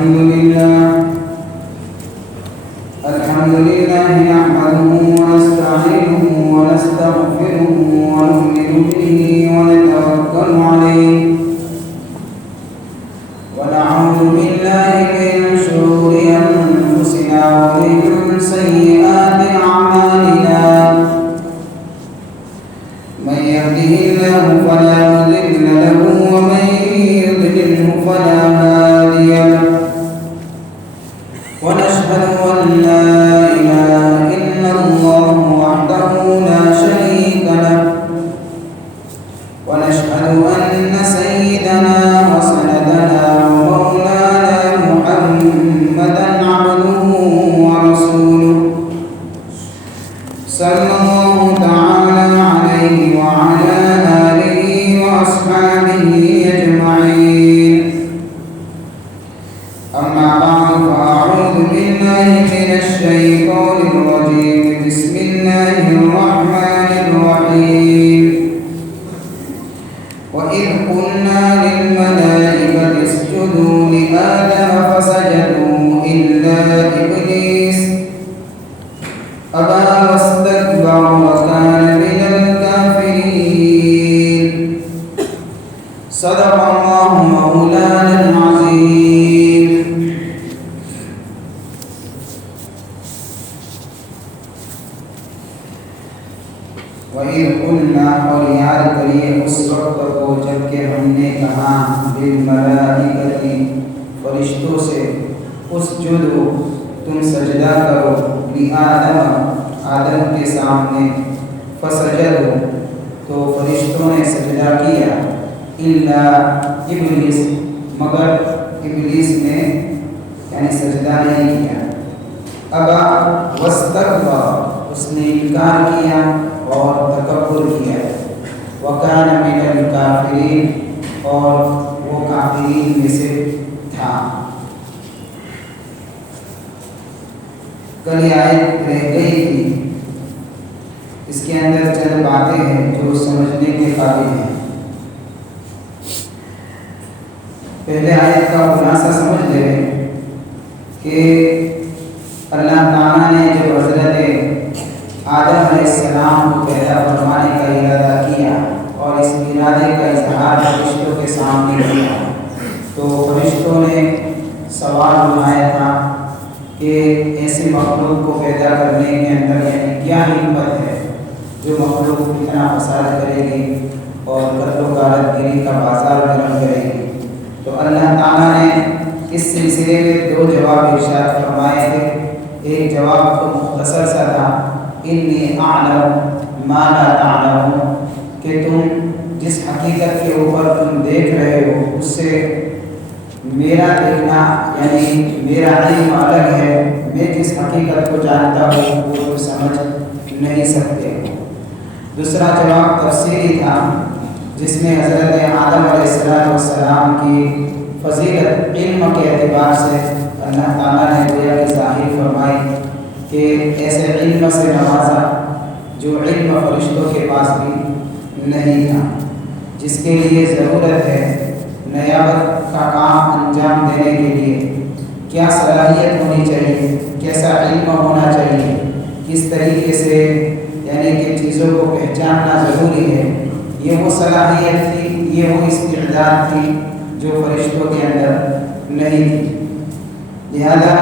الحمد لله نحمده ونستعينه ونستغفره ونؤمن به ونتوكل عليه ونعوذ بالله من شرور أنفسنا ومن سيئات أعمالنا من يهده الله فلا مضل له ومن يضلله فلا هادي له ونشهد أن لا إله إلا الله وحده لا شريك له ونشهد أن سيدنا وسندنا ومولانا محمدا عبده ورسوله صلى الله تعالى عليه وعلى آله وأصحابه أجمعين أما بعد فأعوذ بالله من الشيطان الرجيم بسم الله الرحمن الرحيم وإذ قلنا للملائكة اسجدوا لآدم فسجدوا إلا إبليس أبى واستكبر وكان من الكافرين صدق الله مولانا العظيم. وَإِذْ قُلْنَا اور یاد کریے اس وقت کو جب کہ ہم نے کہا لِلْمَلَائِكَةِ فرشتوں سے اسجدوا تم سجدہ کرو لِآدم آدم کے سامنے فسجدوا تو فرشتوں نے سجدہ کیا إِلَّا إِبْلِيسَ مگر ابلیس نے یعنی سجدہ نہیں کیا ابا واستكبر اس نے انکار کیا اور تکبر کیا وکان من الکافرین اور وہ کافرین میں سے تھا. کل آیت رہ گئی تھی اس کے اندر چند باتیں ہیں جو سمجھنے کے قابل ہیں. پہلے آیت کا خلاصہ سمجھ لیں کہ اللہ تعالیٰ نے جب حضرت آدم علیہ السلام کو پیدا فرمانے کا ارادہ کیا اور اس ارادے کا اظہار فرشتوں کے سامنے کیا تو فرشتوں نے سوال اٹھایا تھا کہ ایسے مخلوق کو پیدا کرنے کے اندر یعنی کیا حکمت ہے جو مخلوق اتنا فساد کرے گی اور قتل و غارت گری کا بازار گرم کرے گی. تو اللہ تعالیٰ نے اس سلسلے میں دو جواب ارشاد فرمائے تھے. ایک جواب تو مختصر سا تھا انی اعلم ما لا تعلمون کہ تم جس حقیقت کے اوپر تم دیکھ رہے ہو اس سے میرا دیکھنا یعنی میرا علم الگ ہے. میں جس حقیقت کو جانتا ہوں وہ تم سمجھ نہیں سکتے. دوسرا جواب تفصیلی تھا جس میں حضرت آدم علیہ السلام کی فضیلت علم کے اعتبار سے اللہ تعالیٰ نے گویا کہ ظاہر فرمائی کہ ایسے علم سے نوازا جو علم فرشتوں کے پاس بھی نہیں تھا جس کے لیے ضرورت ہے نیابت کا کام انجام دینے کے لیے کیا صلاحیت ہونی چاہیے, کیسا علم ہونا چاہیے, کس طریقے سے یعنی کہ چیزوں کو پہچاننا ضروری ہے. یہ وہ صلاحیت تھی, یہ وہ استعداد تھی جو فرشتوں کے اندر نہیں تھی. لہذا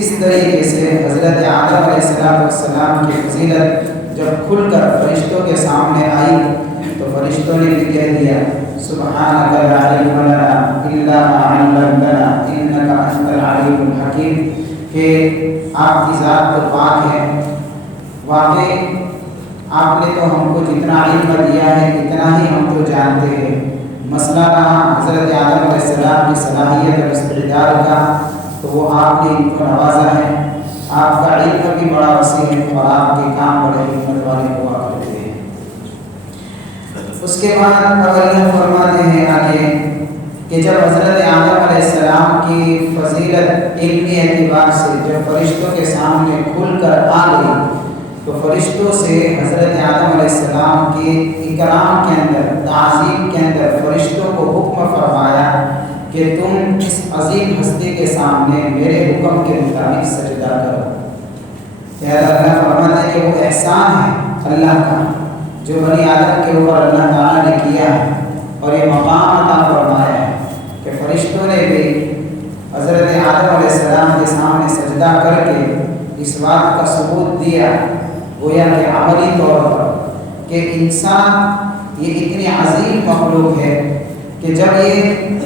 اس طریقے سے حضرت آدم علیہ السلام کی فضیلت جب کھل کر فرشتوں کے سامنے آئی تو فرشتوں نے بھی کہہ دیا سبحانک لا علم لنا الا ما علمتنا انک انت العلیم الحکیم کہ آپ کی ذات تو پاک ہے, واقعی آپ نے تو ہم کو جتنا علم دیا ہے اتنا ہی ہم تو جانتے ہیں. مسئلہ رہا حضرت آدم علیہ السلام کی صلاحیت اور استعداد کا تو وہ آپ نے ان کو نوازا ہے. آپ کا علم بھی بڑا وسیع ہے اور آپ کے کام بڑے حکمت والے ہوا کرتے ہیں. اس کے بعد اللہ فرماتے ہیں آگے کہ جب حضرت آدم علیہ السلام کی فضیلت علمی اعتبار سے جب فرشتوں کے سامنے کھل کر آ گئی تو فرشتوں سے حضرت آدم علیہ السلام کی اکرام کے اندر تعظیم کے اندر فرشتوں کو حکم فرمایا کہ تم اس عظیم ہستی کے سامنے میرے حکم کے مطابق سجدہ کرو۔ اللہ فرماتا ہے کہ وہ احسان ہے اللہ کا جو بنی آدم کے اوپر اللہ تعالیٰ نے کیا ہے، اور یہ مقام عطا فرمایا ہے کہ فرشتوں نے بھی حضرت آدم علیہ السلام کے سامنے سجدہ کر کے اس بات کا ثبوت دیا، گویا کہ عملی طور پر، کہ انسان یہ اتنی عظیم مخلوق ہے کہ جب یہ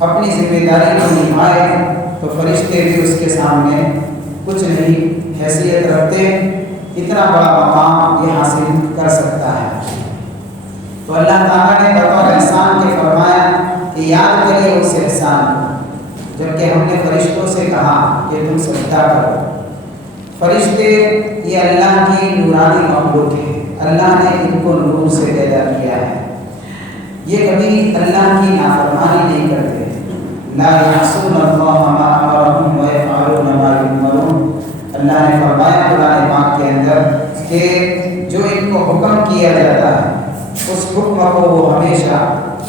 اپنی ذمہ داری کو نبھائے تو فرشتے بھی اس کے سامنے کچھ نہیں حیثیت رکھتے، اتنا بڑا مقام یہ حاصل کر سکتا ہے۔ تو اللہ تعالیٰ نے بطور احسان کے فرمایا کہ یاد کریے اس احسان کو، جبکہ ہم نے فرشتوں سے کہا کہ تم سجدہ کرو۔ فرشتے یہ اللہ کی نورانی مخلوق ہے، اللہ نے ان کو نور سے پیدا کیا ہے، یہ کبھی اللہ کی نافرمانی نہیں کرتے۔ لا یعصون اللہ ما امرهم ویفعلون ما یؤمرون، اللہ نے فرمایا قرآن پاک کے اندر کہ جو ان کو حکم کیا جاتا ہے اس حکم کو وہ ہمیشہ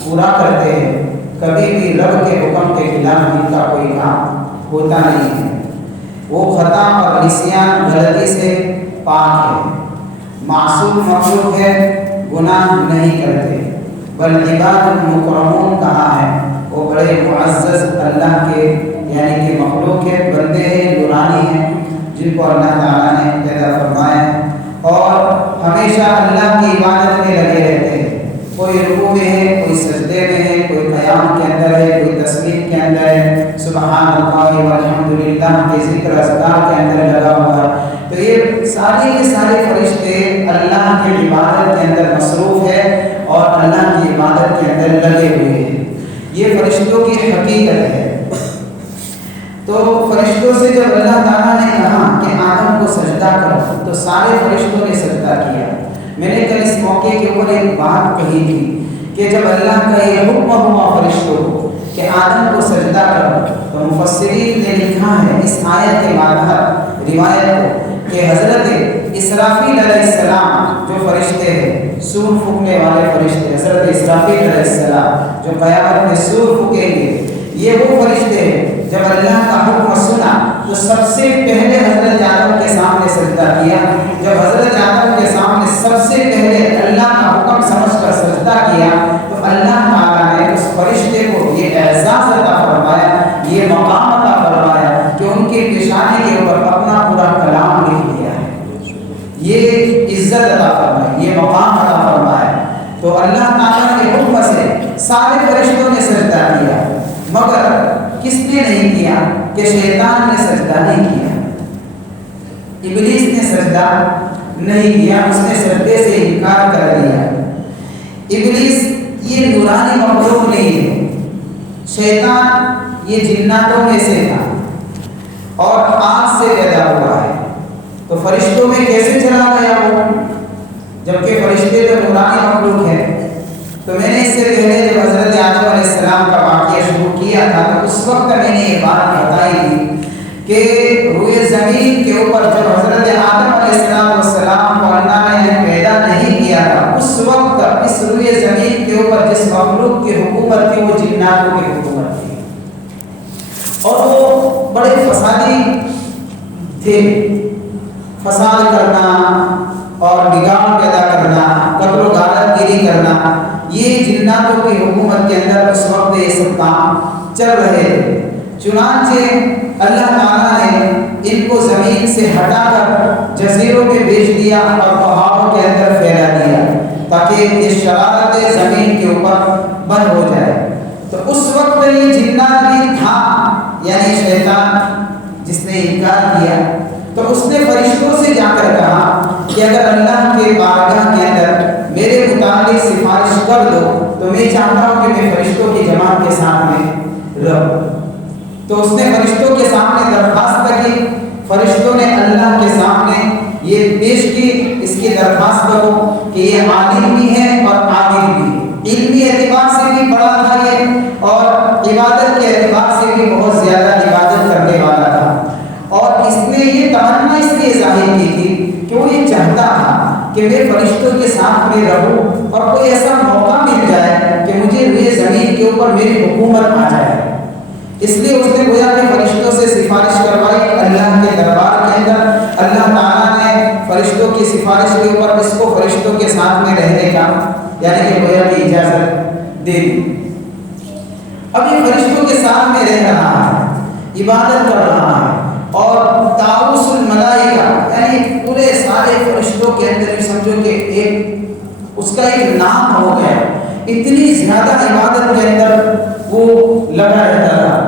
پورا کرتے ہیں، کبھی بھی رب کے حکم کے خلاف ان کا کوئی کام ہوتا نہیں ہے۔ وہ خطا اور نسیان غلطی سے پاک ہے، معصوم مخلوق ہے، گناہ نہیں کرتے، بل عباد مکرمون کہا ہے، وہ بڑے معزز اللہ کے یعنی کہ مخلوق ہے، بندے ہیں، نورانی ہیں، جن کو اللہ تعالیٰ نے پیدا فرمایا ہے اور ہمیشہ اللہ کی عبادت میں لگے رہتے ہیں۔ کوئی رکوع میں ہے، کوئی سجدے میں ہے، کوئی قیام کے اندر ہے، کوئی تسبیح کے اندر ہے، سبحان اللہ والحمدللہ کے ذکر اذکار کے اندر لگا ہوا ہے۔ تو یہ سارے کے سارے فرشتے اللہ کی عبادت کے اندر مصروف ہے اور اللہ کی عبادت کے اندر لگے ہوئے ہیں، یہ فرشتوں کی حقیقت ہے۔ تو فرشتوں سے جب اللہ تعالیٰ نے کہا کہ آدم کو سجدہ کرو تو سارے فرشتوں نے سجدہ کیا۔ میں نے کل اس موقع کے اوپر ایک بات کہی تھی کہ جب اللہ کا یہ حکم ہوا فرشتوں کو کہ آدم کو سجدہ کرو، تو مفسرین نے لکھا ہے اس آیت کے بعد روایت کو کہ حضرت اسرافیل علیہ السلام جو فرشتے ہیں، سور پھونکنے والے فرشتے، حضرت اسرافیل علیہ السلام جو قیامت میں سور پھونکیں گے، یہ وہ فرشتے ہیں جب اللہ کا حکم سنا تو سب سے پہلے حضرت آدم کے سامنے سجدہ کیا۔ جب حضرت آدم کے سامنے سب سے پہلے اللہ کا حکم سمجھ کر سجدہ کیا تو اللہ تعالیٰ نے اس فرشتے کو یہ اعزاز عطا فرمایا، یہ مقام عطا فرمایا کہ ان کے پیشانی کے اوپر اپنا پورا کلام لکھ دیا ہے، یہ عزت عطا فرمائی، یہ مقام عطا فرمایا۔ تو اللہ تعالیٰ کے حکم سے سارے فرشتوں نے سجدہ کیا، مگر کس نے نہیں کیا کہ شیطان نے سجدہ نہیں کیا، ابلیس نے سجدہ نہیں کیا، اس نے سجدے سے انکار کر دیا۔ ابلیس یہ نورانی مخلوق نہیں ہے، شیطان یہ جناتوں میں سے تھا اور آگ سے پیدا ہوا ہے، تو فرشتوں میں کیسے چلا گیا وہ، جبکہ فرشتے تو نورانی مخلوق ہے۔ تو میں نے اس سے پہلے جب حضرت آدم علیہ السلام کا واقعہ شروع کیا تھا تو اس وقت میں نے یہ بات بتائی تھی کہ روئے زمین کے اوپر جب حضرت آدم علیہ السلام کو اللہ نے پیدا نہیں کیا تھا، اس وقت اس روئے زمین کے اوپر جس مخلوق کی حکومت تھی وہ جناتوں کی حکومت تھی، اور وہ بڑے فسادی تھے، فساد کرنا اور بگاڑ پیدا کرنا، قتل و غارت گیری کرنا، یہ جناتوں کی حکومت کے اندر اس وقت یہ سب کام چل رہے تھے۔ چنانچہ اللہ تعالیٰ نے ان کو زمین سے ہٹا کر جزیروں پہ بھیج دیا اور پہاڑوں کے اندر پھیلا دیا تاکہ یہ شرارت زمین کے اوپر بند ہو جائے۔ تو اس وقت یہ جنات بھی تھا، یعنی شیطان جس نے انکار کیا، تو اس نے فرشتوں سے جا کر کہا کہ اگر اللہ کے بارگاہ کے اندر میرے متعلق سفارش کر دو تو میں چاہتا ہوں کہ میں فرشتوں کی جماعت کے ساتھ میں رہوں۔ تو اس نے فرشتوں کے سامنے درخواست کی، فرشتوں نے اللہ کے سامنے یہ پیش کی، اس کی درخواست کرو کہ یہ عالم بھی ہے اور عادل بھی، علمی اعتبار سے بھی بڑا تھا یہ اور عبادت کے اعتبار سے بھی بہت زیادہ عبادت کرنے والا تھا، اور اس نے یہ تمنا اس لیے ظاہر کی تھی کہ وہ یہ چاہتا تھا کہ میں فرشتوں کے ساتھ میں رہوں اور کوئی ایسا موقع مل جائے کہ مجھے روئے زمین کے اوپر میری حکومت آ جائے۔ اس لیے اس نے گویا کہ فرشتوں سے سفارش کروائی اللہ کے دربار کے اندر. اللہ تعالیٰ نے فرشتوں کی سفارش کے اوپر اس کو فرشتوں کے ساتھ میں رہنے کا یعنی کہ گویا کی اجازت دے دی. اب یہ فرشتوں کے ساتھ میں رہ رہا ہے، عبادت کر رہا ہے، اور طاؤس الملائکہ یعنی پورے سارے فرشتوں کے اندر یہ سمجھو کہ ایک اس کا ایک نام ہو گیا، اتنی زیادہ عبادت کے اندر وہ لگا رہتا تھا.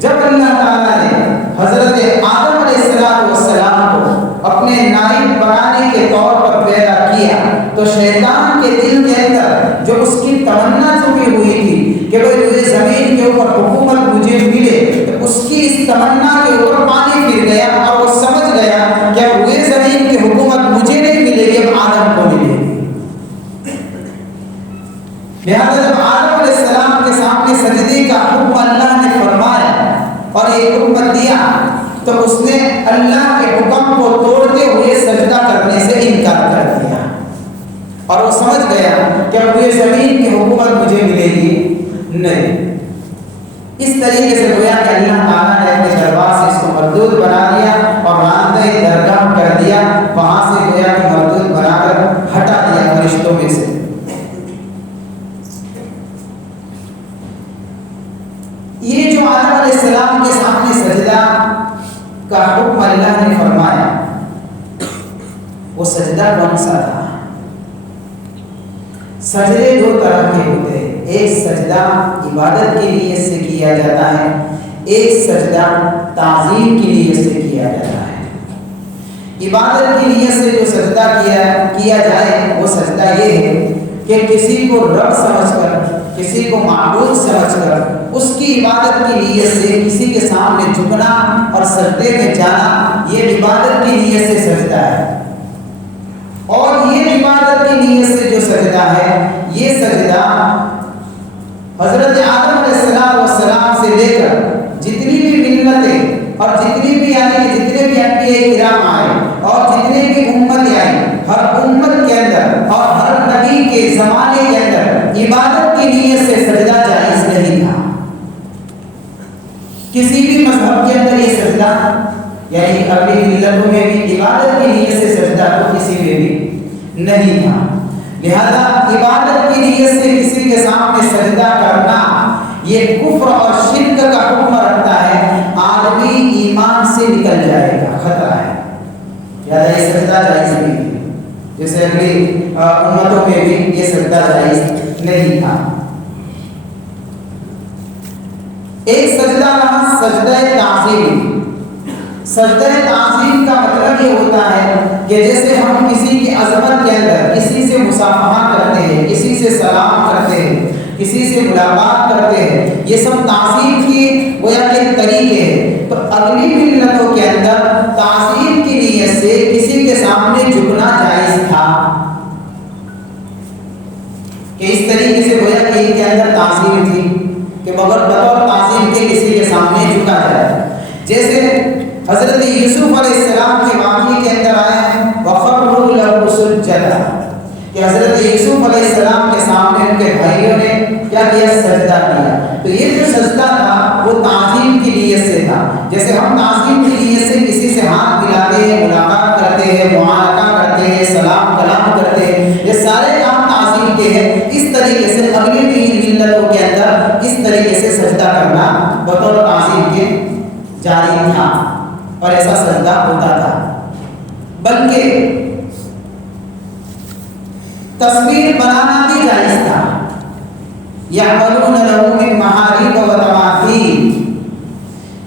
جب اللہ تعالیٰ نے حضرت آدم علیہ السلام کو اپنے نائب بنانے کے طور پر پیدا کیا تو شیطان کے دل کے اندر جو اس کی تمنا چھپی ہوئی تھی کہ بھئی تجھے زمین کے اوپر حکومت مجھے ملے، تو اس کی اس تمنا کے اوپر پانی پھر گیا اور وہ سمجھ گیا کہ اب یہ زمین کی حکومت مجھے نہیں ملے گی، اب آدم کو ملے گی. لہذا جب آدم علیہ السلام کے سامنے سجدے کا حکم اللہ نے فرمایا اور ایک حکم دیا تو اس نے اللہ کے حکم کو توڑتے ہوئے سجدہ کرنے سے انکار کر دیا اور وہ سمجھ گیا کہ اب یہ زمین کی حکومت مجھے ملے گی نہیں. اس طریقے سے گویا کہ اللہ تعالیٰ نے اپنے دربار سے اس کو مردود بنا دیا اور راندہ درگاہ کر دیا، وہاں سے گویا کہ مردود بنا کر ہٹا دیا فرشتوں میں سے. یہ جو آدم علیہ السلام کے سامنے سجدہ کا حکم اللہ نے فرمایا وہ سجدہ کون سا تھا؟ سجدے دو طرح کے ہوتے ہیں، ایک سجدہ عبادت کے لیے سے کیا جاتا ہے، ایک سجدہ تعظیم کے لیے سے کیا جاتا ہے. عبادت کی نیت سے جو سجدہ کیا جائے وہ سجدہ یہ ہے کہ کسی کو رب سمجھ کر، کسی کو معبود سمجھ کر اس کی عبادت کی نیت سے کسی کے سامنے جھکنا اور سجدے میں جانا، یہ عبادت کی نیت سے سجدہ ہے. اور یہ عبادت کی نیت سے جو سجدہ ہے یہ سجدہ حضرت آدم علیہ السلام سے لے کر جتنی بھی ملتیں اور جتنی بھی یعنی جتنے بھی انبیاء کرام آئے اور جتنے بھی امت آئی، ہر امت کے اندر اور ہر نبی کے زمانے کے اندر عبادت کی نیت سے سجدہ جائز نہیں تھا. کسی بھی مذہب کے اندر یہ سجدہ یعنی اپنی ملتوں میں بھی عبادت کی نیت سے سجدہ تو کسی میں بھی نہیں تھا. لہذا عبادت کی نیت سے کسی کے سامنے سجدہ کرنا یہ کفر اور شرک کا حکم رکھتا ہے، آدمی ایمان سے نکل جائے گا، خطرہ ہے. لہذا یہ سجدہ جائز نہیں ہے، جیسے اگلی امتوں میں بھی یہ سجدہ جائز نہیں تھا. ایک سجدہ رہا سجدہ تعظیم. سجدہ تعظیم کا مطلب یہ ہوتا ہے کہ جیسے ہم کسی کی عظمت کے اندر کسی سے مصافحہ کرتے ہیں، کسی سے سلام کرتے ہیں، کسی سے ملاقات کرتے ہیں، یہ سب تعظیم کی گویا کے طریقے ہیں. تو اگلی ملتوں کے اندر تعظیم کی نیت سے کسی کے سامنے جھکنا جائز تھا کہ اس طریقے سے گویا کہ ان کے اندر تعظیم تھی کہ مگر بطور تعظیم کے کسی کے سامنے جھکا جائے. جیسے حضرت یوسف علیہ السلام کے واقعے کے اندر آئے وَخَرُّوا لَهُ سُجَّدًا کہ حضرت یوسف علیہ السلام کے سامنے ان کے بھائیوں نے کیا کیا؟ سجدہ کیا. تو یہ جو سجدہ تھا وہ تعظیم کی نیت سے تھا. جیسے ہم تعظیم کی نیت سے کسی سے ہاتھ ملاتے ہیں، ملاقات کرتے ہیں، معانقہ کرتے ہیں، سلام کلام کرتے ہیں، یہ سارے کام تعظیم کے ہیں. اس طریقے سے اگلی بھی ملتوں کے اندر اس طریقے سے سجدہ کرنا بطور تعظیم کے جاری تھا اور ایسا سجدہ ہوتا تھا. بلکہ تصویر بنانا بھی جائز تھا. یعملون له من محارب و تماثیل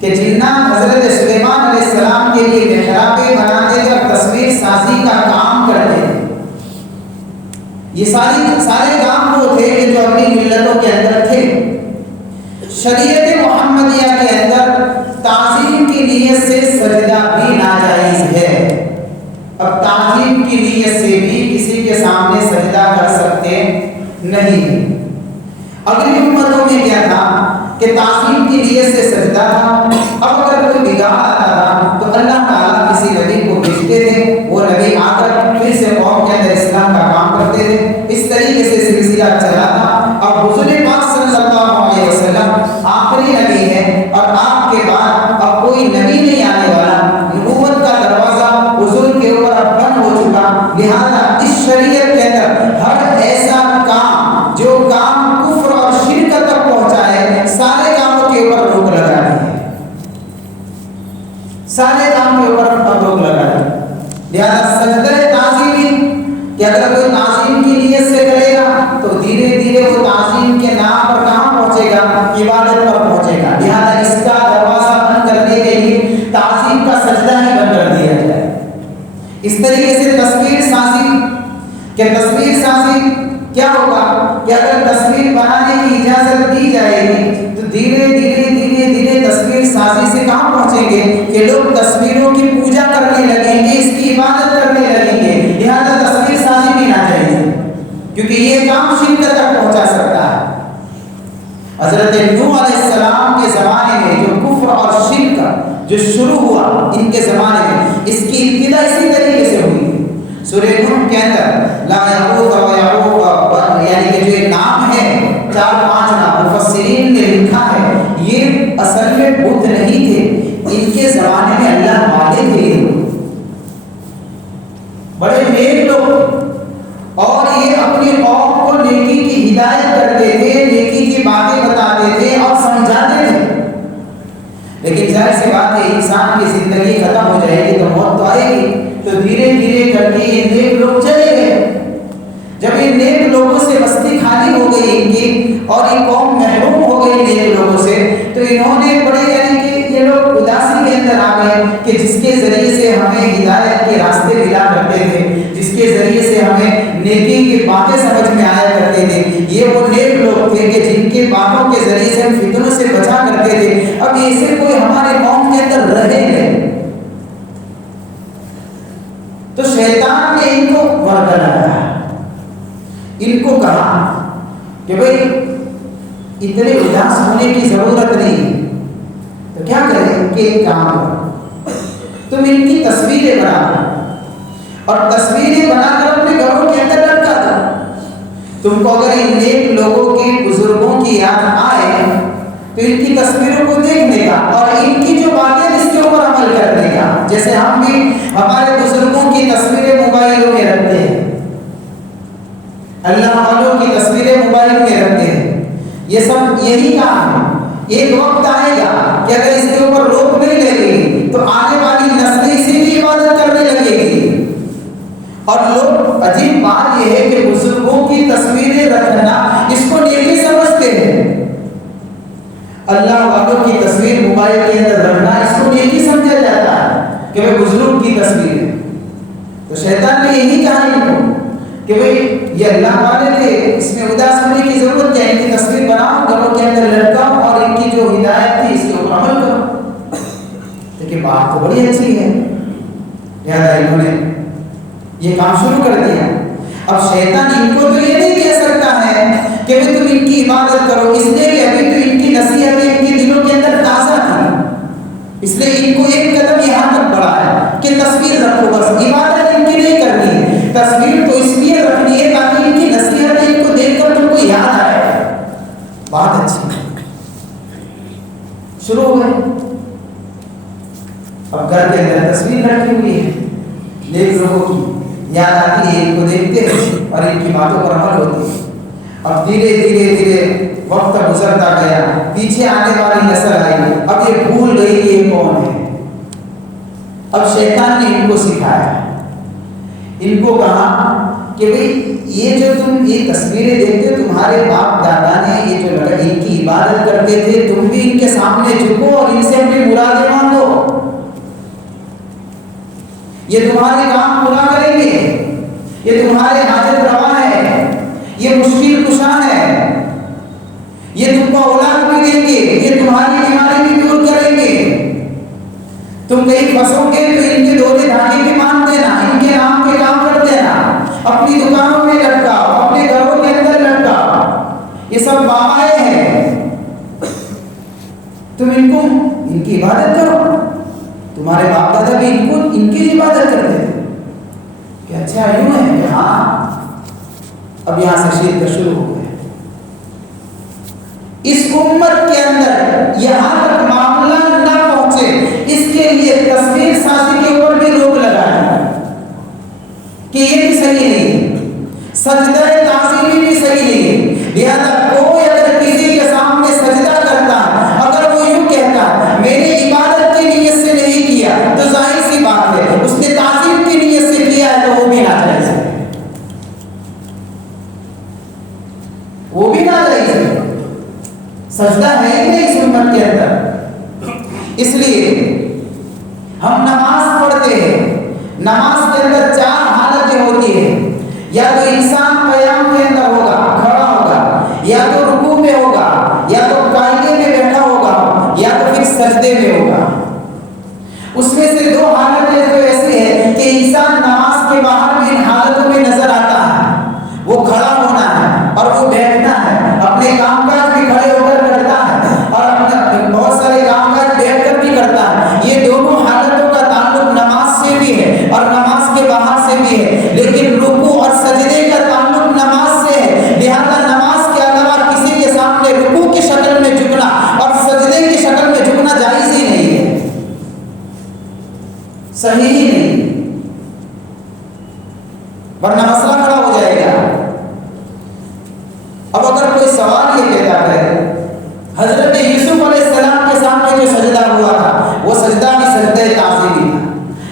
کہ جنات حضرت سلیمان علیہ السلام کے لیے محرابیں بناتے تھے اور تصویر سازی کا کام کرتے تھے. یہ سارے کام وہ تھے کہ جو اپنی ملتوں کے اندر تھے. شریعت محمدیہ کے اندر تعظیم کی نیت سے سجدہ بھی ناجائز ہے. اب تعظیم کی نیت سے بھی کسی کے سامنے سجدہ کر سکتے نہیں. اگلی امتوں میں کیا تھا کہ تعظیم کی نیت سے سجدہ تھا. اب اگر کوئی بگاڑ آتا تھا تو اللہ تعالیٰ کسی نبی کو بھیجتے تھے، وہ نبی آ کر پھر سے قوم کے اندر اسلام کا کام کرتے تھے. اس طریقے سے سلسلہ چلا تھا. اب حضور پاک صلی اللہ علیہ وسلم آخری نبی ہے کہ اگر کوئی تعظیم کی نیت سے کرے گا تو دھیرے دھیرے وہ تعظیم کے نام پر کہاں پہنچے گا؟ عبادت پر پہنچے گا. لہٰذا اس کا دروازہ بند کرنے کے لیے تعظیم کا سجدہ ہی بند کر دیا جائے. اس طریقے سے تصویر سازی، کہ تصویر سازی کیا ہوگا کہ اگر تصویر بنانے کی اجازت دی جائے گی تو دھیرے دھیرے دھیرے دھیرے تصویر سازی سے کہاں پہنچیں گے کہ لوگ تصویروں کی پوجا کرنے لگیں گے، اس کی عبادت کرنے لگیں گے. لہٰذا تصویر سازی بھی نہ چاہیے کیونکہ یہ کام شرک تک پہنچا سکتا ہے. حضرت نوح علیہ السلام کے زمانے میں جو کفر اور شرک جو شروع ہوا ان کے زمانے میں، اس کی ابتدا اسی طریقے سے ہوئی. سورہ نوح کے اندر لا یعوق و یعوق یعنی کہ جو ایک نام ہے، 4-5 نام مفسرین نے لکھا ہے یہ اصل میں بت نہیں تھے، ان کے زمانے میں اللہ والے تھے، بڑے نیک لوگ، اور یہ اپنی قوم کو نیکی کی ہدایت کرتے تھے، نیکی کی باتیں بتاتے تھے اور سمجھاتے تھے. لیکن ظاہر سی بات ہے انسان کی زندگی ختم ہو جائے گی تو موت تو آئے گی، تو دھیرے دھیرے کر کے یہ نیک لوگ چلے گئے. جب ان نیک لوگوں سے بستی خالی ہو گئی ان کی اور یہ قوم محروم ہو گئی نیک لوگوں سے، تو انہوں نے بڑے یعنی کہ یہ لوگ اداسی کے اندر آ گئے کہ جس کے ذریعے سے ہمیں ہدایت کے راستے ملا کرتے تھے، جس کے ذریعے سے ہمیں نیکی کی باتیں سمجھ میں آیا کرتے تھے، یہ وہ نیک لوگ تھے کہ جن کے باتوں کے ذریعے سے ہم فتنوں سے بچا کرتے تھے. اب ایسے کوئی ہمارے قوم کے اندر رہے نہیں، تو شیطان نے ان کو ورگا لگایا، ان کو کہا کہ بھئی اتنے اداس ہونے کی ضرورت نہیں، تو کیا کریں کہ ایک کام کرو، تم ان کی تصویریں بنا دو اور تصویریں بنا کر اپنے گھروں کے اندر لٹکا دو. تم کو اگر ان نیک لوگوں کی بزرگوں کی یاد آئے تو ان کی تصویروں کو دیکھنے کا اور ان کی جو باتیں اس کے اوپر عمل کرنے کا. جیسے ہم بھی ہمارے بزرگوں کی تصویریں موبائلوں میں رکھتے ہیں، اللہ والوں کی تصویریں موبائل میں رکھتے ہیں، یہ سب یہی کام ہے. ایک وقت آئے گا کہ اگر اس کے اوپر روک نہیں لگے گی تو آنے والی نسلیں اسی کی عبادت کرنے لگے گی. اور لوگ عجیب بات یہ ہے کہ بزرگوں کی تصویریں رکھنا اس کو نیکی سمجھتے ہیں، اللہ والوں کی تصویر موبائل کے اندر رکھنا اس کو نیکی سمجھا جاتا ہے کہ وہ بزرگ کی تصویر ہے. تو شیطان نے یہی کہا ان کو کہ بھئی یہ اللہ والے تھے، اس میں اداس ہونے کی ضرورت کیا ہے، ان کی تصویر بناؤ، گھروں کے اندر لٹکاؤ اور ان کی جو ہدایت تھی اس کے اوپر عمل کرو. لیکن بات تو بڑی اچھی ہے، لہٰذا انہوں نے یہ کام شروع کر دیا. اب شیطان ان کو تو یہ نہیں کہہ سکتا ہے کہ بھئی تم ان کی عبادت کرو، اس لیے کہ ابھی تو ان کی نصیحتیں ان کے دلوں کے اندر تازہ تھی، اس لیے ان کو ایک قدم یہاں تک بڑھا ہے کہ تصویر رکھو، بس عبادت ان کی نہیں کرنی ہے، تصویر تو اس لیے رکھنی ہے تاکہ ان کی نصیحتیں ان کو دیکھ کر تم کو یاد آئے. بات اچھی شروع ہو گئے. اب گھر کے اندر تصویر رکھی ہوئی ہے، نیک لوگوں کی یاد آتی ہے، ان کو دیکھتے ہیں اور ان کی باتوں پر عمل ہوتی ہے. اب دھیرے دھیرے دھیرے وقت گزرتا گیا، پیچھے آنے والی نسل آئی، اب یہ بھول گئی کہ یہ کون ہے. اب شیطان نے ان کو سکھایا، ان کو کہا کہ بھئی یہ جو تم یہ تصویریں دیکھتے ہو، تمہارے باپ دادا نے یہ جو لگا ان کی عبادت کرتے تھے، تم بھی ان کے سامنے جھکو اور ان سے اپنی مرادیں مانگو، یہ تمہارے کام پورا کریں گے، یہ تمہارے حاجت روا ہے، یہ مشکل کشا ہے، یہ تم کو اولاد بھی دیں گے، یہ تمہاری بیماری بھی دور کریں گے. تم کہیں پھنسو گے تو ان کے دورے دھاگے بھی مان دینا، ان کے نام کے کام کر دینا، اپنی دکانوں میں لٹکاؤ، اپنے گھروں کے اندر لٹکاؤ، یہ سب بابائے ہیں، تم ان کی عبادت کرو. تمہارے باپ دادا بھی ان کی عبادت کرتے تھے کہ اچھا یوں ہے کہ ہاں. اب یہاں سے شرک شروع ہو گیا. اس امت کے اندر یہاں تک معاملہ نہ پہنچے اس کے لیے تصویر سازی کے اوپر بھی روک لگایا کہ یہ بھی صحیح نہیں ہے، سجدہ تعظیمی بھی صحیح نہیں ہے. لہذا کوئی اگر کسی کے سامنے سجدہ کرتا ہے، اگر وہ یوں کہتا ہے میں نے عبادت کی نیت سے نہیں کیا، تو ظاہر سی بات ہے اس نے تعظیم کی نیت سے کیا ہے تو وہ بھی ناجائز ہے. اس لیے ہم نماز پڑھتے ہیں، نماز کے اندر 4 حالتیں ہوتی ہیں، یا تو انسان قیام کے اندر ہوگا، کھڑا ہوگا، یا تو رکوع میں ہوگا، یا تو قاعدے میں بیٹھا ہوگا، یا تو پھر سجدے میں ہوگا۔ اس میں سے 2 حالتیں تو ایسی ہیں کہ انسان نماز کے باہر بھی ان حالتوں میں نظر آتا ہے، وہ کھڑا ہونا ہے اور وہ بیٹھنا ہے، اپنے کام کاج بھی کھڑے ہو کر کرتا ہے اور اپنے بہت سارے کام کاج بیٹھ کر بھی کرتا ہے۔ یہ دونوں حالتوں کا تعلق نماز سے بھی ہے اور نماز کے باہر سے بھی ہے، لیکن رکوع اور سجدے کا تعلق نماز سے ہے، لہذا نماز کے علاوہ کسی کے سامنے رکوع کی شکل میں جھکنا اور سجدے کی شکل میں جھکنا جائز ہی نہیں ہے، صحیح ہی نہیں، ورنہ مسئلہ کھڑا ہو جائے گا۔ اب اگر کوئی سوال یہ کہتا ہے حضرت یوسف علیہ السلام کے سامنے جو سجدہ ہوا تھا وہ سجدہ بھی سجدہ تعظیمی تھا،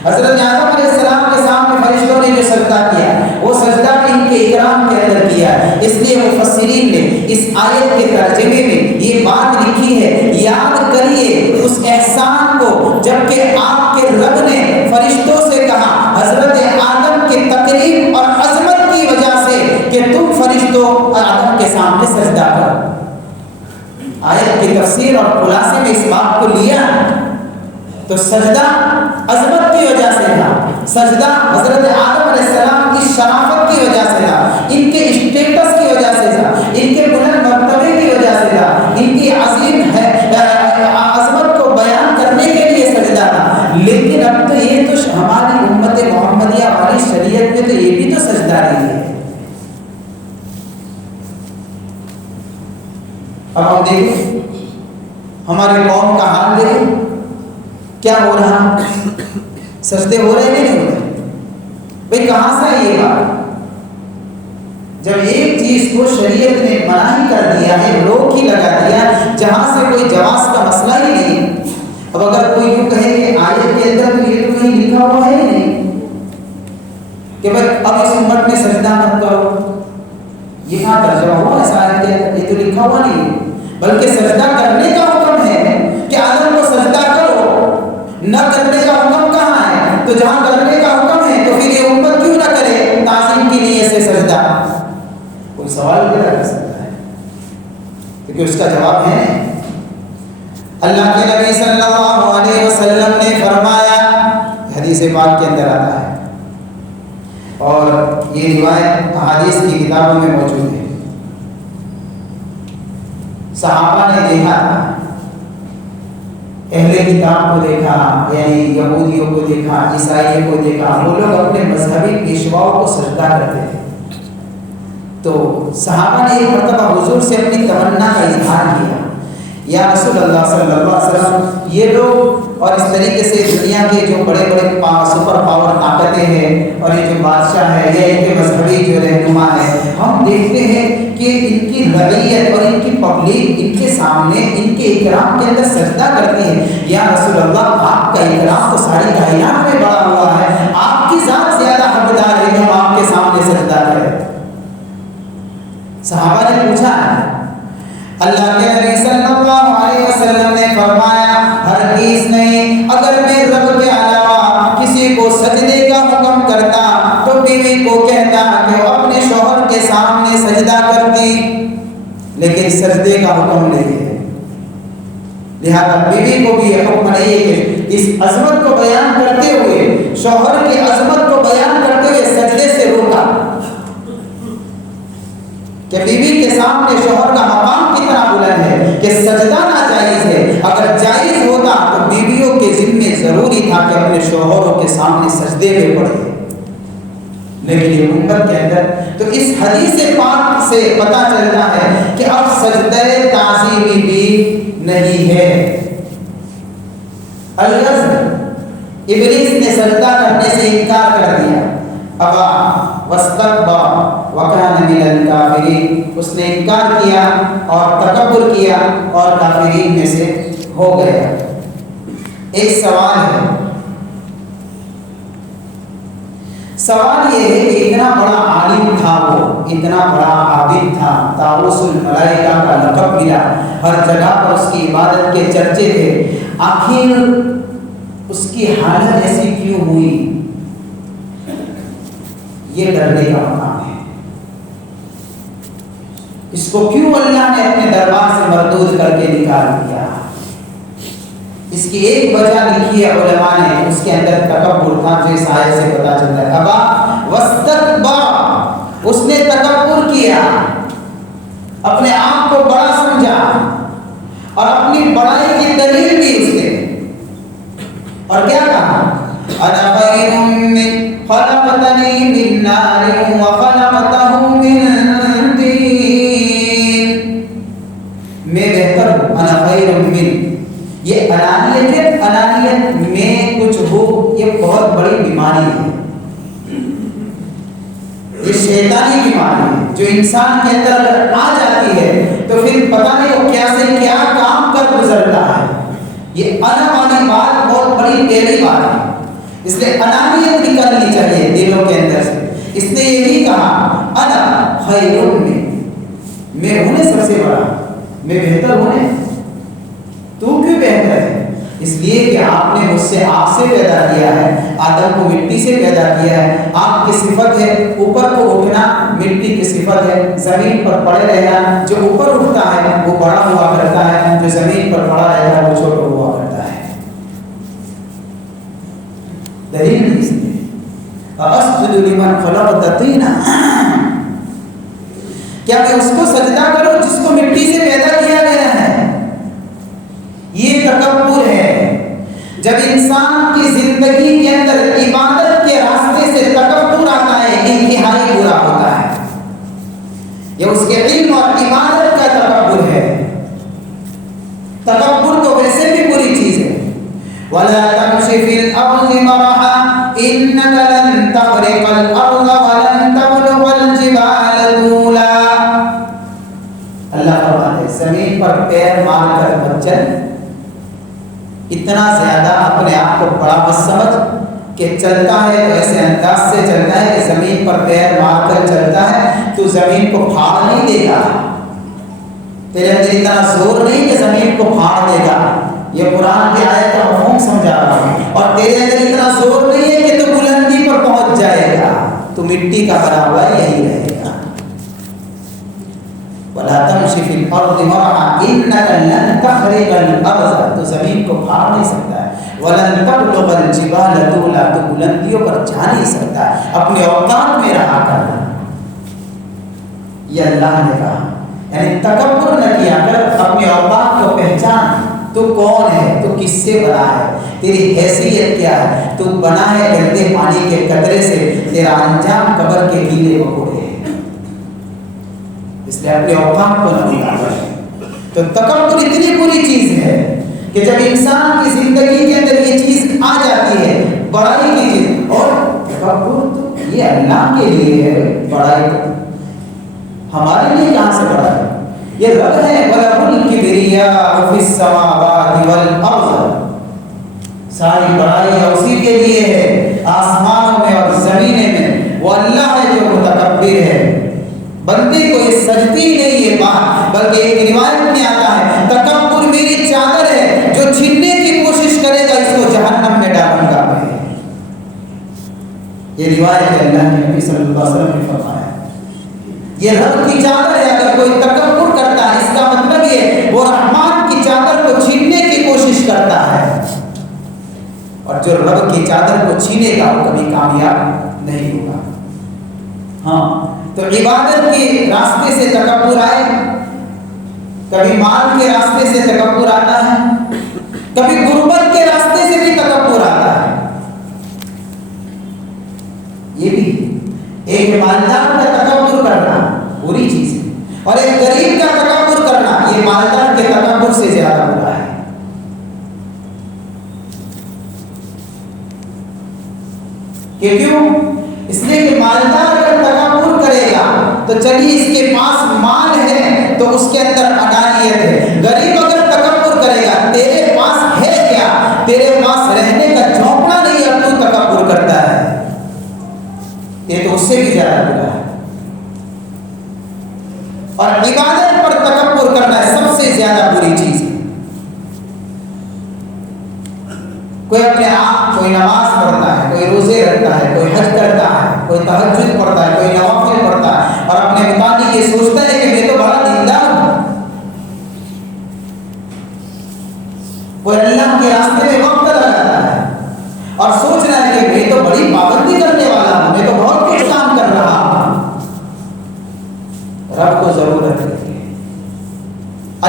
حضرت آدم علیہ السلام کے سامنے فرشتوں نے جو سجدہ کیا وہ سجدہ بھی ان کے اکرام کے اندر کیا، اس لیے مفسرین نے اس آیت کے ترجمے میں یہ بات لکھی ہے، یاد کریے اس احسان کو جب کہ آپ کے رب نے فرشتوں سے کہا حضرت آدم کی تکریم اور عظمت کی وجہ سے کہ تم فرشتوں آدم کے سامنے سجدہ کرو۔ آیت کی تفسیر اور خلاصے میں اس بات کو لیا تو سجدہ عظمت کی وجہ سے تھا، سجدہ حضرت آدم علیہ السلام کی شرافت کی وجہ سے تھا، ان کے اسٹیٹس کی وجہ سے تھا، ان کے بلند مرتبے کی وجہ سے تھا، ان کی عظیم عظمت کو بیان کرنے کے لیے سجدہ تھا۔ لیکن اب تو یہ تو ہماری امت محمدیہ والی شریعت میں تو یہ بھی تو سجدہ نہیں ہے۔ اب ہم دیکھیں ہمارے قوم کا حال دیکھیں کیا ہو رہا، سجدے ہو رہے ہیں نہیں ہو رہے؟ بھئی کہاں سے یہ بات؟ جب ایک چیز کو شریعت نے منع کر دیا ہے، روک ہی لگا دیا، جہاں سے کوئی جواز کا مسئلہ ہی نہیں۔ اب اگر کوئی یوں کہے کہ آیت کے اندر تو یہ تو کہیں لکھا ہوا ہے ہی نہیں کہ بھئی اب اس امت میں سجدہ مت کرو، یہ کہاں ترجمہ ہوا ہے آیت کے اندر؟ یہ تو لکھا ہوا نہیں ہے، بلکہ سجدہ کرنے کا حکم ہے کہ آدم کو سجدہ کرو، نہ کرنے کا حکم کہاں ہے؟ تو جہاں کرنے کا حکم ہے تو پھر یہ امت کیوں نہ کرے تعظیم کی نیت سے سجدہ؟ کوئی سوال پیدا کر سکتا ہے؟ کیونکہ اس کا جواب ہے اللہ کے نبی صلی اللہ علیہ وسلم نے فرمایا، حدیث پاک کے اندر آتا ہے اور یہ روایت احادیث کی کتابوں میں موجود ہے، صحابہ نے دیکھا تھا، اہل کتاب کو دیکھا، یعنی یہودیوں کو دیکھا، عیسائیوں کو دیکھا، وہ لوگ اپنے مذہبی پیشواؤں کو سجدہ کرتے تھے۔ تو صحابہ نے ایک مرتبہ حضور سے اپنی تمنا کا اظہار کیا، یا رسول اللہ صلی اللہ علیہ وسلم یہ لوگ اور اس طریقے سے دنیا کے جو بڑے بڑے سپر پاور طاقتیں ہیں اور یہ جو بادشاہ ہے یا ان کے مذہبی جو رہنما ہے، ہم دیکھتے ہیں کہ ان کی رعیت اور ان کی پبلک ان کے سامنے ان کے اکرام کے اندر سجدہ کرتی ہے۔ یا رسول اللہ آپ کا اکرام تو ساری کائنات میں بڑا ہوا ہے، آپ کی ذات زیادہ حقدار ہے کہ ہم آپ کے سامنے سجدہ کریں۔ صحابہ نے پوچھا، اللہ کے نبی صلی اللہ علیہ وسلم نے فرمایا ہرگز نہیں، اگر میں رب کے علاوہ کسی کو سجدے کا حکم کرتا تو بیوی کو کہتا کہ وہ اپنے شوہر کے سامنے سجدہ کرتی، لیکن سجدے کا حکم نہیں ہے، لہذا بیوی کو بھی یہ حکم نہیں ہے کہ اس عظمت کو بیان کرتے ہوئے، شوہر کی عظمت کو بیان کرتے ہوئے سجدے سے روکا کہ بیوی کے سامنے شوہر کا مقام کتنا بلند ہے کہ سجدہ ناجائز ہے، اگر جائز ہوتا تو بیویوں کے ذمے ضروری تھا کہ اپنے شوہروں کے سامنے سجدے میں پڑھیں، لیکن یہ امت کے اندر تو اس حدیث پاک سے پتہ چلتا ہے کہ اب سجدہ تعظیمی بھی نہیں ہے۔ الغرض ابلیس نے سجدہ کرنے سے انکار کر دیا، ابا واستكبر وكان من الكافرين، اس نے انکار کیا اور تکبر کیا اور کافرین میں سے ہو گیا۔ ایک سوال ہے، سوال یہ ہے کہ اتنا بڑا عالم تھا وہ، اتنا بڑا عابد تھا، طاؤوس الملائکہ کا لقب ملا، ہر جگہ پر اس کی عبادت کے چرچے تھے، آخر اس کی حالت ایسی کیوں ہوئی؟ یہ ڈرنے کا مقام ہے۔ اس کو کیوں اللہ نے اپنے دربار سے مردود کر کے نکال دیا؟ اس کی ایک وجہ لکھی ہے علماء نے، اس کے اندر تکبر تھا، جو اس آیت سے پتہ چلتا ہے۔ ابا واستکبر، اس نے تکبر کیا، اپنے آپ کو بڑا سمجھا اور اپنی بڑائی کی دلیل دی اس نے، اور کیا کہا؟ انا خیر من خلقتنی من نار وخلقتہ من طین، میں بہتر ہوں، انا خیر من، یہ انانیت ہے، انانیت میں کچھ ہو، یہ بہت بڑی بیماری ہے، یہ شیطانی بیماری ہے جو انسان کے اندر اگر آ جاتی ہے تو پھر پتہ نہیں وہ کیا سے کیا کام کر گزرتا ہے۔ یہ انا والی بات بہت بڑی ٹیڑھی بات ہے، اس لیے انانیت نکلنی چاہیے دلوں کے اندر سے۔ اس نے یہی کہا انا خیر من، میں ہوں سب سے بڑا، میں بہتر ہوں، تو کیوں بہتر ہے؟ اس لیے کہ آپ نے مجھ سے آگ سے پیدا کیا ہے، آدم کو مٹی سے پیدا کیا ہے، آگ کی صفت ہے اوپر کو اٹھنا، مٹی کی صفت ہے زمین پر پڑے رہنا، جو اوپر اٹھتا ہے وہ بڑا ہوا کرتا ہے، جو زمین پر پڑا رہتا ہے وہ چھوٹا ہوا کرتا ہے۔ دلیل نہیں اس میں اسجد لمن خلقت طینا، کیا میں اس کو سجدہ کروں جس کو مٹی سے پیدا کیا گیا ہے؟ یہ تکبر ہے۔ جب انسان کی زندگی کے اندر عبادت کے راستے سے تکبر آتا ہے، انتہائی برا ہوتا ہے۔ یہ اس کے علم اور عبادت کا تکبر ہے۔ تکبر تو ویسے بھی بری چیز ہے۔ وَلَا تَمْشِ فِي الْأَرْضِ مَرَحًا إِنَّكَ لَن تَخْرِقَ الْأَرْضَ وَلَن تَبْلُغَ الْجِبَالَ طُولًا، اللہ فرماتے ہیں زمین پر پیر مار کر مت چل، اتنا زیادہ اپنے آپ کو بڑا مت سمجھ کہ چلتا ہے تو ایسے انداز سے چلتا ہے کہ زمین پر پیر مار کر چلتا ہے تو زمین کو پھاڑ نہیں دے گا، تیرے اندر اتنا زور نہیں کہ زمین کو پھاڑ دے گا، یہ قرآن کی آیت کا مفہوم سمجھا رہا ہوں، اور تیرے اندر اتنا زور نہیں ہے کہ تو بلندی پر پہنچ جائے گا، تو مٹی کا بنا ہوا یہی رہے گا۔ وَلَا تَمْشِ فِي الْأَرْضِ مَرَحًا إِنَّكَ لَن تَخْرِقَ الْأَرْضَ، تو زمین کو پھاڑ نہیں سکتا ہے، وَلَن تَبْلُغَ الْجِبَالَ طُولًا، تو بلندیوں پر جا نہیں سکتا ہے، اپنے اوقات میں رہا کرنا، یہ اللہ نے کہا۔ یعنی تکبر نہ کیا کر، اپنے اوقات کو پہچان، تو کون ہے، تو کس سے بنا ہے، تیری حیثیت کیا ہے، تو بنا ہے گندے پانی کے قطرے سے، تیرا انجام قبر کے کیڑے مکوڑے ہیں، اس لیے اپنے اوقات کو نہ بھولا کرے۔ تو تکبر اتنی بری چیز ہے کہ جب انسان کی زندگی کے اندر یہ چیز آ جاتی ہے، بڑائی کی چیز، اور تکبر تو یہ اللہ کے لیے ہے، بڑائی تو ہمارے لیے کہاں سے بڑا ہے؟ یہ رب ہے، وَلَهُ الْكِبْرِيَاءُ فِي السَّمَاوَاتِ وَالْأَرْضِ، ساری بڑائی اسی کے لیے ہے، آسمانوں میں اور زمینیں میں، وہ اللہ ہے جو متکبر ہے۔ بندے کو یہ سجتی نہیں یہ بات، بلکہ ایک روایت میں آتا ہے تکبر میری چادر ہے، جو چھیننے کی کوشش کرے گا اس کو جہنم میں ڈالوں گا میں۔ یہ روایت اللہ کے نبی صلی اللہ علیہ وسلم نے فرمایا، یہ رب کی چادر ہے، اگر کوئی تکبر کرتا ہے اس کا مطلب یہ وہ رحمان کی چادر کو چھیننے کی کوشش کرتا ہے، اور جو رب کی چادر کو چھینے گا وہ کبھی کامیاب نہیں ہوگا۔ ہاں، تو عبادت کے راستے سے تکبر آئے، کبھی مال کے راستے سے تکبر آتا ہے، کبھی غربت کے راستے سے بھی تکبر آتا ہے، یہ بھی ایک مالدار کا تکبر کرنا بری چیز ہے، اور ایک غریب کا تکبر کرنا یہ مالدار کے تکبر سے زیادہ برا ہے۔ کہ کیوں؟ اس لیے کہ مالدار اگر تکبر کرے گا تو چلیے اس کے پاس مال ہے تو اس کے اندر انانیت ہے، غریب اگر تکبر کرے گا تیرے پاس ہے کیا، تیرے پاس رہنے کا جھونپڑا نہیں، اب تو تکبر کرتا ہے، کوئی اپنے آپ کوئی نماز پڑھتا ہے، کوئی روزے رکھتا ہے، کوئی حج کرتا ہے، کوئی تہجد پڑھتا ہے، کوئی نوافل پڑھتا ہے اور اپنے متعلق یہ سوچتا ہے کہ میں تو بڑا دیندار ہوں، کوئی اللہ کے راستے میں وقت لگاتا ہے اور سوچ رہا ہے کہ میں تو بڑی پابندی کرنے والا ہوں، میں تو بہت کچھ کام کر رہا ہوں۔ رب کو ضرورت ہے،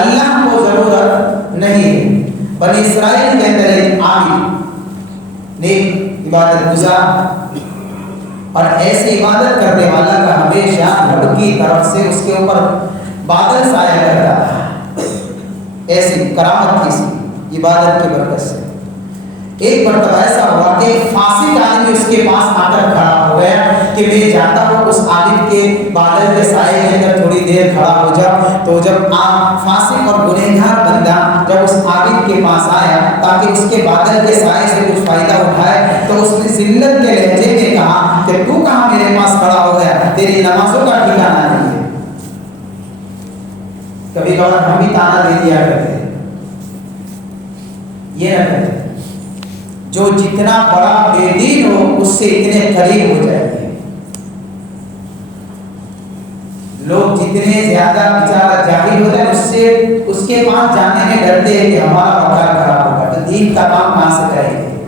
اللہ کو ضرورت نہیں۔ بنی اسرائیل کے اندر ایک عابد، نیک عبادت گزار اور ایسی عبادت کرنے والا کا ہمیشہ رب کی طرف سے اس کے اوپر بادل سایہ کرتا ہے، ایسی کرامت کی سی عبادت کی برکت سے۔ ایک مرتبہ ایسا ہوا کہ ایک فاسق آدمی اس کے پاس آ کر کھڑا ہو گیا کہ میں جاتا ہوں اس عابد کے بادل کے سائے کے اندر تھوڑی دیر کھڑا ہو جاؤ۔ تو جب فاسق اور گنہگار بندہ جب اس عابد کے پاس آیا تاکہ اس کے بادل کے سائے سے کچھ فائدہ اٹھائے، تو اس نے ذلت کے لہجے میں کہا کہ تو کہاں میرے پاس کھڑا ہو گیا، تیری نمازوں کا ٹھکانہ نہیں ہے۔ کبھی کبھار ہم بھی تانا دے دیا کرتے، یہ نہ کرتے، جو جتنا بڑا بے دین ہو اس سے اتنے قریب ہو جائے۔ لوگ جتنے زیادہ بیچارہ جاہل ہوتا ہے اس کے پاس جانے میں ڈرتے ہیں کہ ہمارا وقار خراب ہوگا، تو دین کا کام کہاں سے کریں گے۔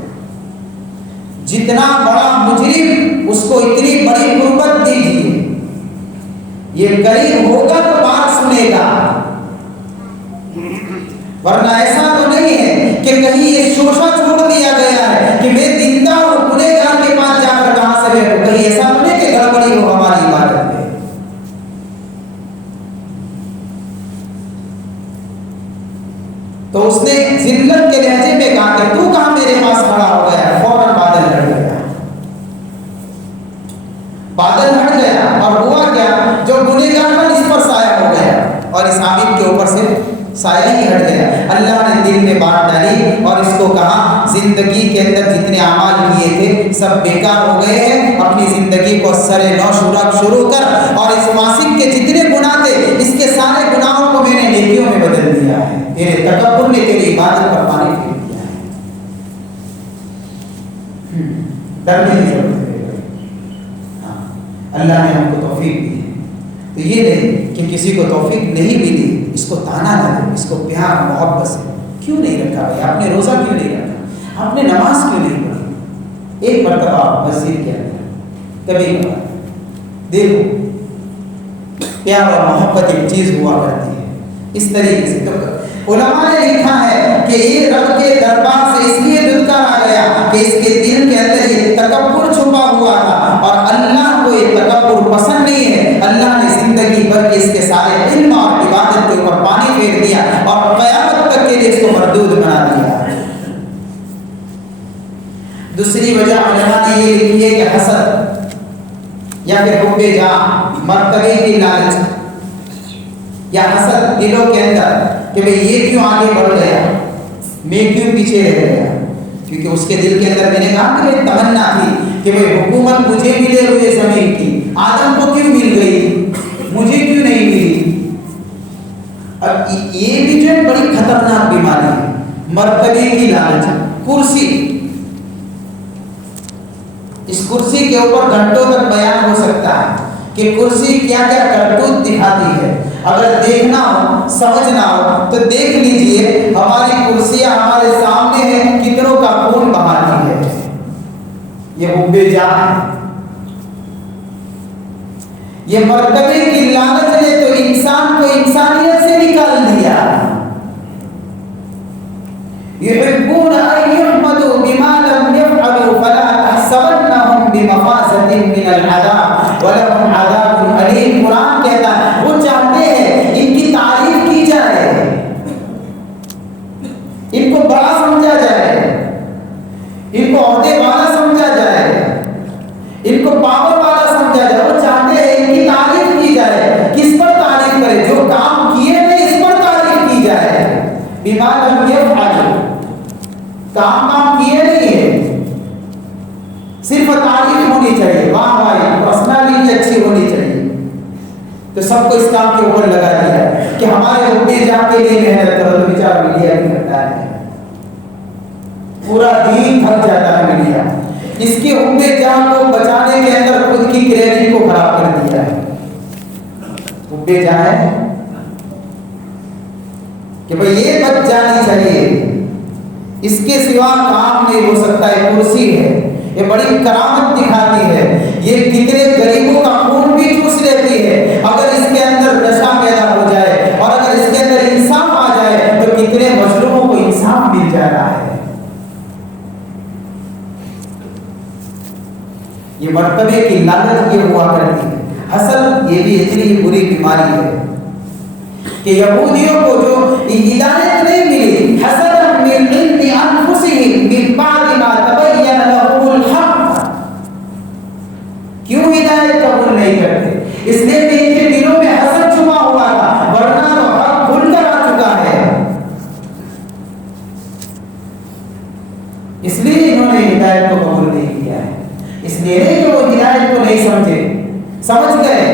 جتنا بڑا مجرم اس کو اتنی بڑی قربت دیجیے، یہ قریب ہوگا تو بات سنے گا، ورنہ ایسا تو نہیں ہے کہ کہیں یہ شوشہ چھوڑ دیا گیا ہے کہ میں دیندار اور گنہگار کے پاس جا کر کہاں سے بیٹھوں، کہیں ایسا تو نہیں کہ گڑبڑی ہو ہماری عبادت میں۔ تو اس نے ذلت کے لہجے میں کہا کہ تو کہاں میرے پاس کھڑا ہو گیا، فوراً بادل ہٹ گیا۔ بادل ہٹ گیا اور ہوا کیا، جو گنہگار تھا اس پر سایہ ہو گیا اور اس عابد کے اوپر سے سایہ ہی ہٹ گیا۔ اللہ نے دل میں بات ڈالی اور اس کو کہا زندگی کے اندر جتنے اعمال کیے تھے سب بیکار ہو گئے ہیں، اپنی زندگی کو سر نو شروع کر، اور اس فاسق کے جتنے گناہ تھے اس کے سارے گناہوں کو میں نے نیکیوں میں بدل دیا ہے، تیرے تکبر نے تیری عبادت پر پانی پھیر دیا ہے۔ ڈرنے کی ضرورت ہے، اللہ نے ہم کو توفیق دی ہے، تو یہ نہیں کہ کسی کو توفیق نہیں ملی اس کو تانا نہ دے، اس کو پیار محبت سے کیوں نہیں رکھا بھائی، آپ نے روزہ کیوں نہیں رکھا، آپ نے نماز کیوں نہیں پڑھی۔ ایک مرتبہ مسجد کے اندر کبھی دیکھو پیار اور محبت ایک چیز ہوا کرتی ہے اس طریقے سے۔ تو علماء نے لکھا ہے کہ یہ رب کے دربار سے اس لیے دھتکار آ گیا کہ اس کے دل کے اندر یہ تکبر چھپا ہوا تھا اور اللہ کو یہ تکبر پسند نہیں ہے۔ اللہ نے زندگی بھر کے اس کے سارے علم اور عبادت کے اوپر پانی پھیر دیا اور قیامت تک کے لیے اس کو مردود بنا دیا۔ دوسری وجہ علماء نے یہ لکھی ہے کہ حسد یا پھر حب جاہ، مرتبے کی لالچ یا حسد دلوں کے اندر کہ بھئی یہ کیوں آگے بڑھ گیا، میں کیوں پیچھے رہ گیا، کیونکہ اس کے دل کے اندر میں نے کہا کہ میری تمنا تھی کہ بھئی حکومت مجھے ملے ہوئے زمین کی، آدم کو کیوں مل گئی مجھے کیوں نہیں ملی۔ اب یہ بھی جو بڑی خطرناک بیماری ہے، مرتبے کی لالچ، کرسی، اس کرسی کے اوپر گھنٹوں تک بیان ہو سکتا ہے کہ کرسی کیا کیا کرتوت دکھاتی ہے۔ اگر دیکھنا ہو سمجھنا ہو تو دیکھ لیجئے، ہماری کرسیاں ہمارے سامنے ہیں، کتنوں کا خون بہاتی ہے۔ یہ حب جاہ ہے، یہ مرتبے کی لالچ نے تو انسان کو انسانیت سے نکال دیا۔ يحبون أن يحمدوا بما لم يفعلوا فلا تحسبنهم بمفازة من العذاب ولهم عذاب أليم۔ قرآن کہتا ہے وہ چاہتے ہیں ان کی تعریف کی جائے، ان کو بڑا سمجھا جائے، ان کو عہدے والا سمجھا جائے، ان کو پاور والا سمجھا جائے۔ وہ چاہتے ہیں ان کی تعریف کی جائے۔ کس پر تعریف کرے؟ جو کام کیے تھے اس پر تعریف کی جائے۔ بما لم يفعلوا، کام کیے نہیں ہے، صرف تعریف ہونی چاہیے، واہ واہ، پرسنالٹی اچھی ہونی چاہیے، تو سب کو اس کام کے اوپر لگا دیا ہے کہ ہمارے حب جاہ کے لیے محنت کرو، تو بیچارہ میڈیا بھی کرتا ہے۔ پورا دین تھک جاتا ہے میڈیا. اس کے حب جہاں کو بچانے کے اندر خود کی کریڈٹ کو خراب کر دیا ہے. حب جہاں ہے کہ بھئی یہ بچ جانی چاہیے، اس کے سوا کام نہیں ہو سکتا ہے. کرسی ہے، یہ بڑی کرامت دکھاتی ہے، یہ کتنے غریبوں کا خون بھی چوس لیتی ہے. اگر اس کے اندر نشہ پیدا ہو جائے اور اگر اس کے اندر انصاف آ جائے تو کتنے مظلوموں کو انصاف مل جا رہا ہے. یہ مرتبے کی لعنت یہ ہوا کرتی ہے. حسد یہ بھی اتنی بری بیماری ہے کہ یہودیوں کو جو ہدایت نہیں ملی، حسد من عند انفسهم من بعد ما تبين لهم الحق. کیوں ہدایت قبول نہیں کرتے؟ اس لیے کہ ان کے دلوں میں حسد چھپا ہوا تھا، ورنہ تو حق کھل کر آ چکا ہے. اس لیے انہوں نے ہدایت کو قبول نہیں کیا ہے. اس لیے نہیں کہ وہ ہدایت کو نہیں سمجھے، سمجھ گئے،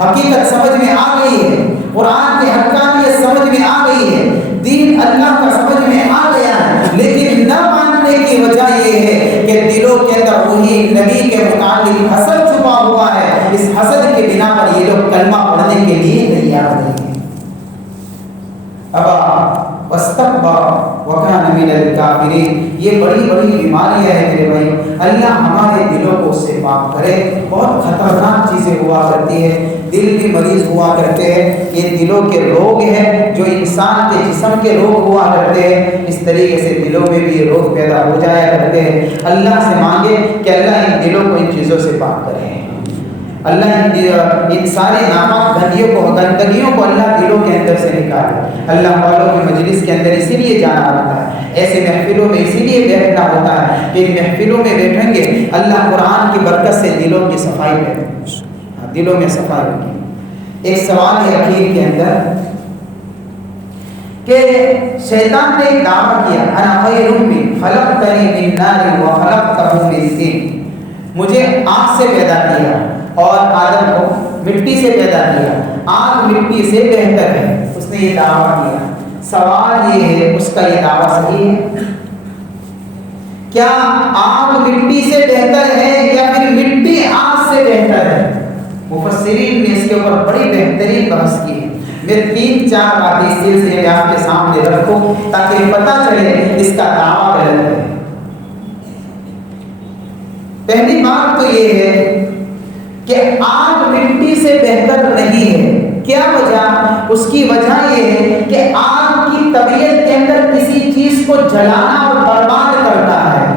حقیقت سمجھ میں آ گئی ہے، قرآن کی حقانیت سمجھ میں آ گئی ہے، دین اللہ کا سمجھ میں آ گیا ہے. لیکن نہ ماننے کی وجہ یہ ہے کہ دلوں کے اندر وہی نبی کے متعلق حسد چھپا ہوا ہے. اس حسد کے بنا پر یہ لوگ کلمہ پڑھنے کے لیے تیار نہیں ہیں. ابا واستكبر وكان من الكافرين. یہ بڑی بڑی بیماریاں ہیں میرے بھائی. اللہ ہمارے دلوں کو اس سے پاک کرے. بہت خطرناک چیزیں ہوا کرتی ہے، دل بھی مریض ہوا کرتے ہیں. یہ دلوں کے روگ ہیں جو انسان کے جسم کے روگ ہوا کرتے ہیں. اس طریقے سے دلوں میں بھی یہ روگ پیدا ہو جایا کرتے ہیں. اللہ سے مانگے کہ اللہ ان دلوں کو ان چیزوں سے پاک کرے. اللہ ان سارے ناپاک گندگیوں کو اللہ دلوں کے اندر سے نکالے. اللہ والوں کی مجلس کے اندر اسی لیے جانا ہوتا ہے، ایسے محفلوں میں اسی لیے بیٹھنا ہوتا ہے کہ ان محفلوں میں بیٹھیں گے اللہ قرآن کی برکت سے دلوں کی صفائی کرے، دلوں میں صفائی رکھے. ایک سوال ہے اخیر کے اندر کہ شیطان نے ایک دعویٰ کیا، انا خیر من خلقتنی من نار وخلقتہ من طین. مجھے آگ سے پیدا کیا اور آدم کو مٹی سے پیدا کیا، آگ مٹی سے بہتر ہے. اس نے یہ دعویٰ کیا. سوال یہ ہے اس کا یہ دعویٰ صحیح ہے؟ کیا آگ مٹی سے بہتر ہے یا پھر مٹی آگ سے بہتر ہے؟ مفسرین نے اس کے اوپر بڑی بہترین بحث کی ہے. میں 3-4 باتیں اس سلسلے میں آپ کے سامنے رکھوں تاکہ پتہ چلے اس کا دعویٰ غلط ہے. پہلی بات تو یہ ہے کہ آگ مٹی سے بہتر نہیں ہے. کیا وجہ؟ اس کی وجہ یہ ہے کہ آگ کی طبیعت کے اندر کسی چیز کو جلانا اور برباد کرتا ہے.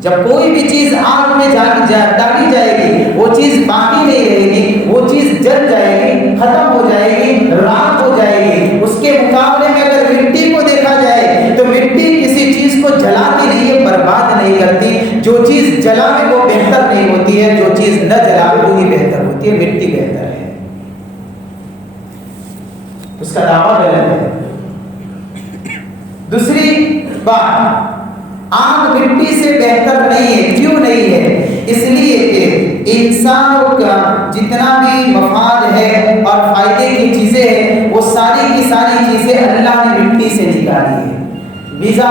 جب کوئی بھی چیز آگ میں ڈالی جائے گی وہ چیز باقی نہیں رہے گی، وہ چیز جل جائے گی، ختم ہو جائے گی، راکھ ہو جائے گی. اس کے مقابلے میں اگر مٹی کو دیکھا جائے تو مٹی کسی چیز کو جلاتی نہیں ہے، برباد نہیں کرتی. جو چیز جلا میں وہ بہتر نہیں ہوتی ہے، جو چیز نہ جلا میں وہی بہتر ہوتی ہے. مٹی بہتر ہے. اس کا دعویٰ غلط ہے. دوسری بات، آگ مٹی سے بہتر نہیں ہے. کیوں نہیں ہے؟ اس لیے کہ انسانوں کا جتنا بھی مفاد ہے اور فائدے کی چیزیں ہیں وہ ساری کی ساری چیزیں اللہ نے مٹی سے نکالی ہے. غذا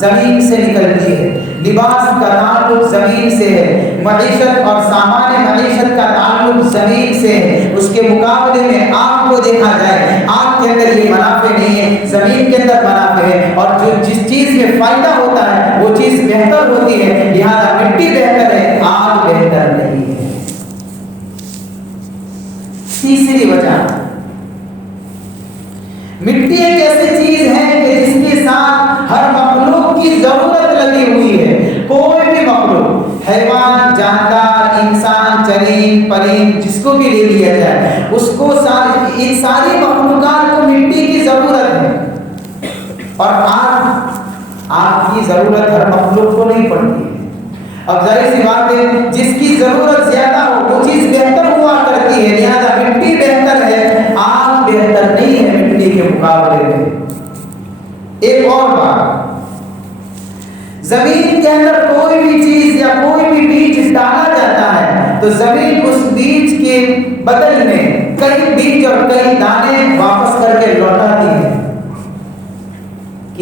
زمین سے نکلتی ہے، لباس کا تعلق زمین سے ہے، معیشت اور سامان معیشت کا تعلق زمین سے ہے. اس کے مقابلے میں آگ کو دیکھا جائے، آگ کے اندر یہ منافع نہیں ہے، زمین کے اندر منافع ہے. اور جو جس چیز میں فائدہ ہوتا ہے وہ چیز بہتر ہوتی ہے. لہذا مٹی بہتر ہے، آگ بہتر نہیں ہے. تیسری وجہ، مٹی ایک ایسی چیز ہے کہ جس کے ساتھ ہر مخلوق کی ضرورت لگی ہوئی ہے. کوئی بھی مخلوق، حیوان، جاندار، انسان، چرند، پرند، جس کو بھی لے لیا جائے، اس کو ان ساری مخلوقات کو مٹی کی ضرورت ہے. اور آگ کی ضرورت ہر مخلوق کو نہیں پڑتی ہے. اب ظاہر سی بات ہے جس کی ضرورت زیادہ ہو وہ چیز بہتر ہوا کرتی ہے. لہذا مٹی بہتر ہے، آگ بہتر نہیں ہے مٹی کے مقابلے میں. ایک اور بات، زمین کے اندر کوئی بھی چیز یا کوئی بھی بیج ڈالا جاتا ہے تو زمین اس بیج کے بدل میں کئی بیج اور کئی دانے واپس کر کے لوٹاتی ہے.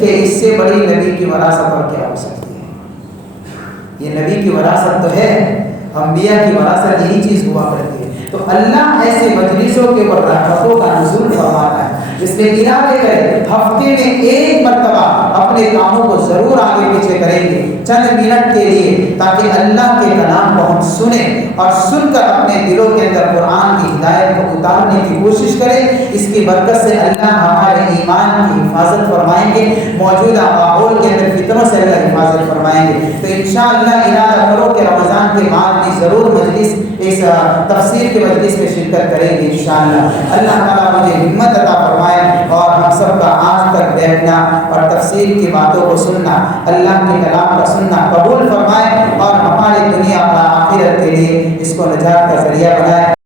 کہ اس سے بڑی نبی کی وراثت اور کیا ہو سکتی ہے؟ یہ نبی کی وراثت تو ہے، انبیاء کی وراثت یہی چیز ہوا کرتی ہے۔ تو اللہ ایسے مجلسوں کے اوپر رحمتوں کا نزول فرماتا ہے، اس لیے ارادے کریں ہفتے میں ایک مرتبہ اپنے کاموں کو ضرور آگے پیچھے کریں گے چند منٹ کے لیے، تاکہ اللہ کے کلام کو ہم سنیں اور سن کر اپنے دلوں کے اندر قرآن کی ہدایت کو اتارنے کی کوشش کریں۔ اس کی برکت سے اللہ ہمارے ایمان کی حفاظت فرمائیں گے، موجودہ ماحول کے اندر فتنوں سے اللہ حفاظت فرمائیں گے۔ تو انشاءاللہ ارادہ کرو کہ رمضان کے بعد بھی ضرور مجلس اس تفسیر کے مجلس میں شرکت کریں گے انشاءاللہ۔ اللہ تعالیٰ مجھے ہمت عطا فرمائے اور ہم سب کا آج تک بیٹھنا اور تفسیر کی باتوں کو سننا، اللہ کے کلام کا سننا قبول فرمائے اور ہماری دنیا اور آخرت کے لیے اس کو نجات کا ذریعہ بنائے۔